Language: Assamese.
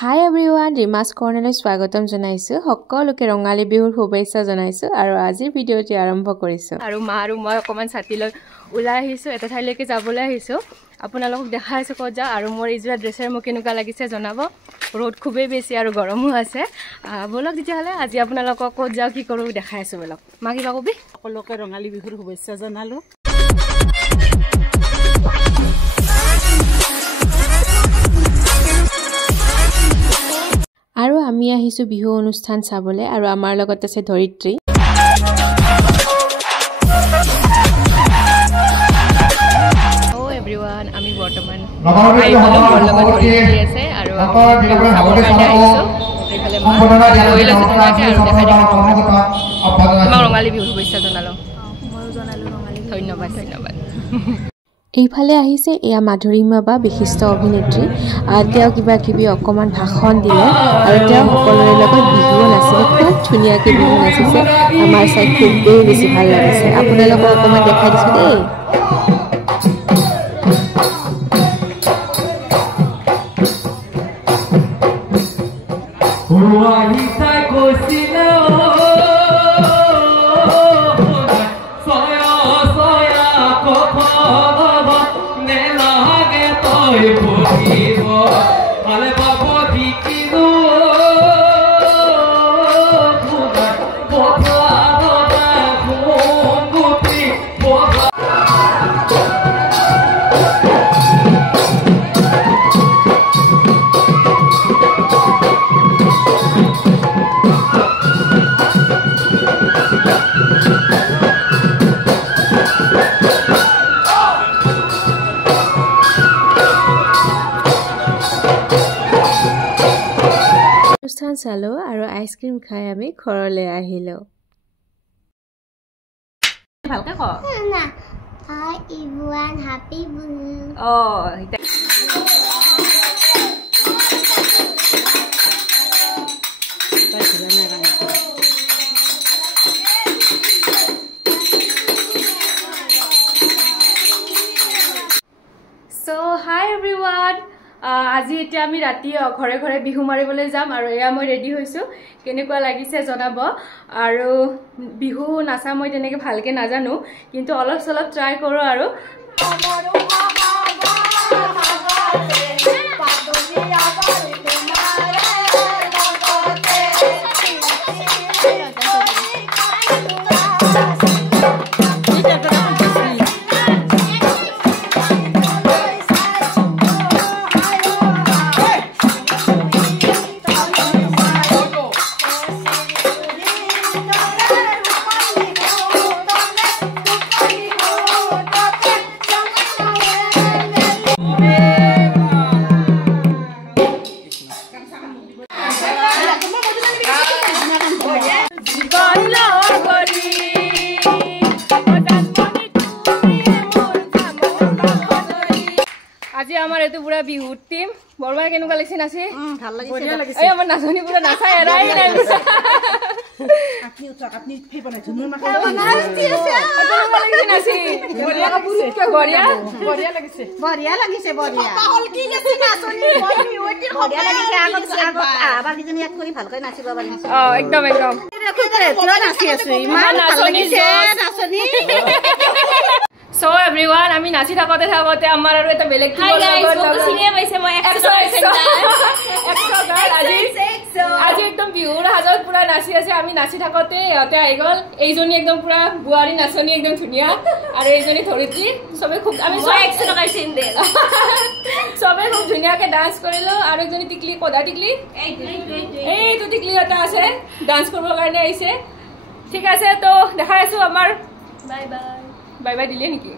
Hi everyone, Rima's Corner স্বাগতম জনাইছো সকলোকে ৰঙালী বিহুৰ শুভেচ্ছা জনাইছো আৰু আজিৰ ভিডিওটি আৰম্ভ কৰিছো আৰু মা আৰু মই অকমান ছাতিলৈ ওলাই আহিছো এটা ঠাইলৈকে যাবলৈ আহিছো আপোনালোকক দেখাইছো ক'ত যা আৰু মোৰ ইজোৰা ড্ৰেছৰ মোক কেনেকুৱা লাগিছে জনাব ৰ'দ খুবেই বেছি আৰু গৰমো আছে বলক তেতিয়াহ'লে আজি আপোনালোকক ক'ত যাও কি কৰো দেখাইছো বলক মা কিবা কবি সকলোকে ৰঙালী বিহুৰ শুভেচ্ছা জনালো আৰু আমি আহিছো বিহু অনুষ্ঠান চাবলৈ আৰু আমাৰ লগত আছে ধৰিত্ৰী ও एवरीवन আমি বৰ্তমান আইবলৰ লগত ধৰিত্ৰী আছে আৰু চাবলৈ আহিছো এফালে মা গৈলে ধুনীয়াকৈ আৰু দেখাই দিম তোমাৰ ৰঙালী বিহুৰ শুভেচ্ছা জনালো ময়ো জনালো ৰঙালী ধন্যবাদ ধন্যবাদ এইফালে আহিছে এয়া মাধুৰীমা বা বিশিষ্ট অভিনেত্ৰী তেওঁ কিবা কিবি অকমান ভাষণ দিলে আৰু তেওঁ সকলোৰে লগত বিহু নাচিলে খুব ধুনীয়াকৈ বিহু নাচিছে আমাৰ চাই খুবেই বেছি ভাল লাগিছে আপোনালোকক অকমান দেখাই দিছো দেই চালো আৰু আইসক্ৰীম খাই আমি ঘৰলৈ আহিলো ভালকে ক না hi everyone happy Bihu So hi everyone আজি এতিয়া আমি ৰাতি ঘৰে ঘৰে বিহু মাৰিবলৈ যাম আৰু এয়া মই ৰেডি হৈছো কেনেকুৱা লাগিছে জনাব আৰু বিহু নাচা মই তেনেকৈ ভালকে নাজানো কিন্তু অলপ চলপ ট্ৰাই কৰো আৰু আজি আমাৰ এটো পুৰা বিহুৰ টিম বৰবাই কেনেকুৱা লাগিছে নাচি ভাল লাগিছে এই আমাৰ নাচনি পুৰা নাচা এৰাই নাই আপনি উঠক আপনি ফি বনাই ধুনুৰ মাকা নাচি আছে কেনেকুৱা লাগিছে নাচি বঢ়িয়া লাগিছে বঢ়িয়া লাগিছে পাগল কি নাচি নাচনি ওইটি বঢ়িয়া লাগিছে আগত আবার কিজনি এক কৰি ভালকৈ নাচিব পাৰিছে একদম পুৰা নাচি আছে ইমান ভাল লাগিছে নাচনি So everyone, আমি নাচি থাকতে আমাৰ আৰু এটা বেলেগ টিম চিনিয়ে পাইছে মই 100 গাল আজি একদম বিহুৰ হাজত পুৰা নাচি আছে আমি নাচি থাকতে ইহঁতে আহি গ'ল এইজনী একদম পুৰা বুৱাৰী নাচনি একদম ধুনীয়া আৰু এইজনী ধৰিত্ৰী সবে খুব আমি 100 টকা চিন দে সবে খুব ধুনীয়াকে ডান্স কৰিলো আৰু একজনী টিকলি কদা টিকলি এইটো টিকলি এটা আছে ডান্স কৰিবৰ কাৰণে আহিছে ঠিক আছে তো দেখাই আছো আমাৰ বাই বাই বাই বাই দিলে নেকি